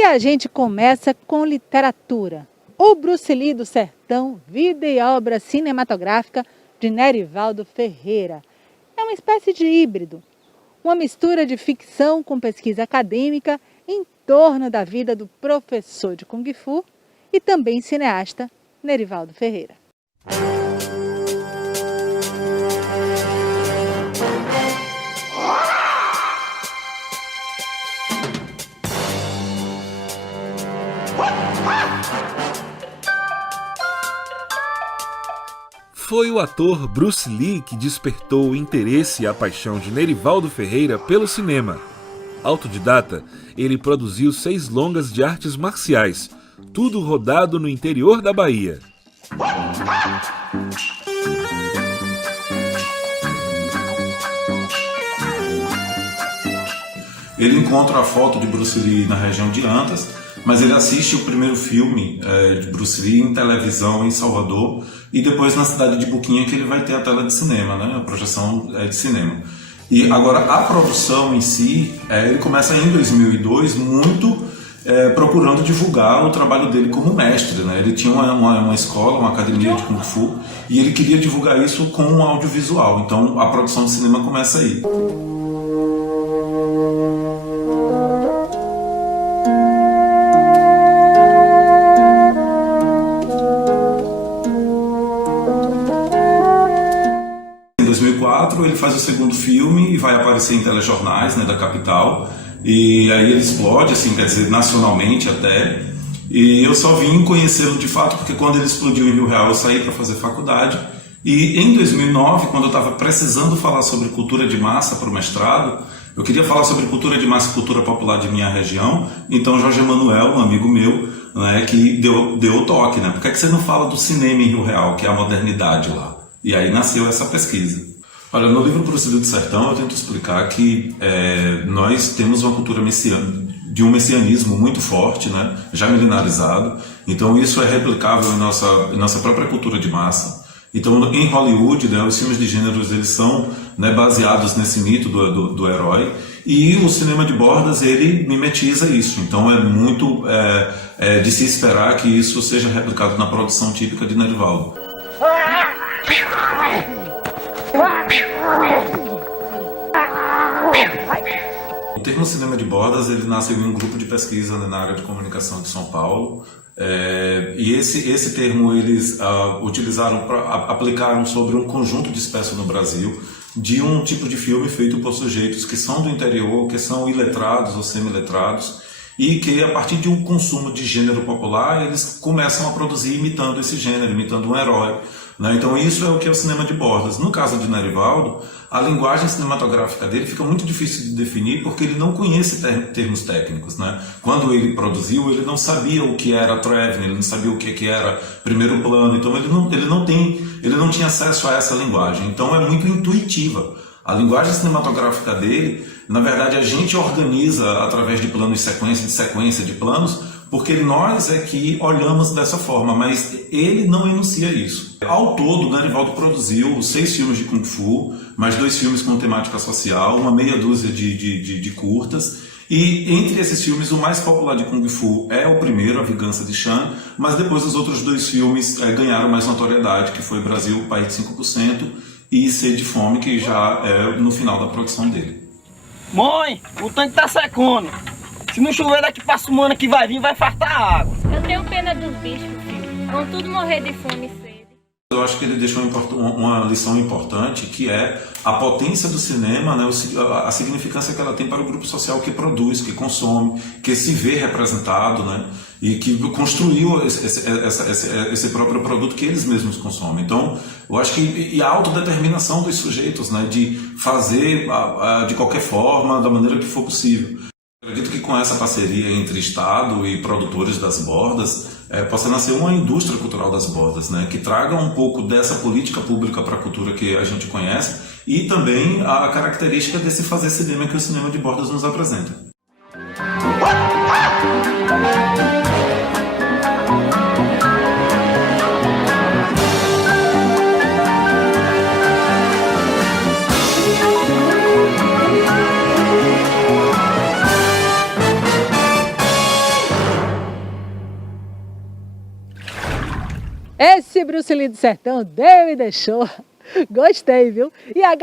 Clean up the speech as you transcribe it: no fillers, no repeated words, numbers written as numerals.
E a gente começa com literatura. O Bruce Lee do Sertão, vida e obra cinematográfica de Nerivaldo Ferreira. É uma espécie de híbrido, uma mistura de ficção com pesquisa acadêmica em torno da vida do professor de Kung Fu e também cineasta Nerivaldo Ferreira. Foi o ator Bruce Lee que despertou o interesse e a paixão de Nerivaldo Ferreira pelo cinema. Autodidata, ele produziu 6 longas de artes marciais, tudo rodado no interior da Bahia. Ele encontra a foto de Bruce Lee na região de Antas, mas ele assiste o primeiro filme de Bruce Lee em televisão em Salvador e depois na cidade de Buquinha que ele vai ter a tela de cinema, né, a projeção de cinema. E agora a produção em si, ele começa em 2002 muito procurando divulgar o trabalho dele como mestre, né? Ele tinha uma escola, uma academia de Kung Fu e ele queria divulgar isso com um audiovisual, então a produção de cinema começa aí. Ele faz o segundo filme e vai aparecer em telejornais, né, da capital, e aí ele explode, assim, quer dizer, nacionalmente até, e eu só vim conhecê-lo de fato porque quando ele explodiu em Rio Real eu saí para fazer faculdade, e em 2009, quando eu estava precisando falar sobre cultura de massa para o mestrado, eu queria falar sobre cultura de massa e cultura popular de minha região, então Jorge Emanuel, um amigo meu, né, que deu o toque, né, por que você não fala do cinema em Rio Real, que é a modernidade lá? E aí nasceu essa pesquisa. Olha, no livro Bruce Lee do Sertão eu tento explicar que nós temos uma cultura de um messianismo muito forte, né, já milenarizado, então isso é replicável em nossa própria cultura de massa. Então em Hollywood, né, os filmes de gêneros eles são, né, baseados nesse mito do herói, e o cinema de Bordas ele mimetiza isso, então é muito de se esperar que isso seja replicado na produção típica de Nerivaldo. O termo cinema de Bordas ele nasceu em um grupo de pesquisa, né, na área de comunicação de São Paulo, e esse termo eles aplicaram sobre um conjunto disperso no Brasil de um tipo de filme feito por sujeitos que são do interior, que são iletrados ou semi-letrados, e que a partir de um consumo de gênero popular eles começam a produzir imitando esse gênero, imitando um herói, né? Então isso é o que é o cinema de Bordas. No caso de Nerivaldo, a linguagem cinematográfica dele fica muito difícil de definir porque ele não conhece termos técnicos, né? Quando ele produziu, ele não sabia o que era traveling, ele não sabia o que era primeiro plano, então ele não tinha acesso a essa linguagem, então é muito intuitiva. A linguagem cinematográfica dele, na verdade, a gente organiza através de planos de sequência de planos, porque nós é que olhamos dessa forma, mas ele não enuncia isso. Ao todo, Nerivaldo produziu 6 filmes de Kung Fu, mais 2 filmes com temática social, uma meia dúzia de curtas, e entre esses filmes, o mais popular de Kung Fu é o primeiro, A Vingança de Shan, mas depois os outros 2 filmes ganharam mais notoriedade, que foi Brasil, País de 5%, e Sede de Fome, que já é no final da produção dele. Mãe, o tanque tá secando. Se não chover daqui pra semana que vai vir, vai fartar água. Eu tenho pena dos bichos, filho. Vão tudo morrer de fome e sede. Eu acho que ele deixou uma lição importante, que é a potência do cinema, né, a significância que ela tem para o grupo social que produz, que consome, que se vê representado, né, e que construiu esse próprio produto que eles mesmos consomem. Então, eu acho que a autodeterminação dos sujeitos, né, de fazer de qualquer forma, da maneira que for possível. Acredito que com essa parceria entre Estado e produtores das Bordas, possa nascer uma indústria cultural das Bordas, né, que traga um pouco dessa política pública para a cultura que a gente conhece e também a característica desse fazer cinema que o cinema de Bordas nos apresenta. Esse Bruce Lee do sertão deu e deixou. Gostei, viu? E agora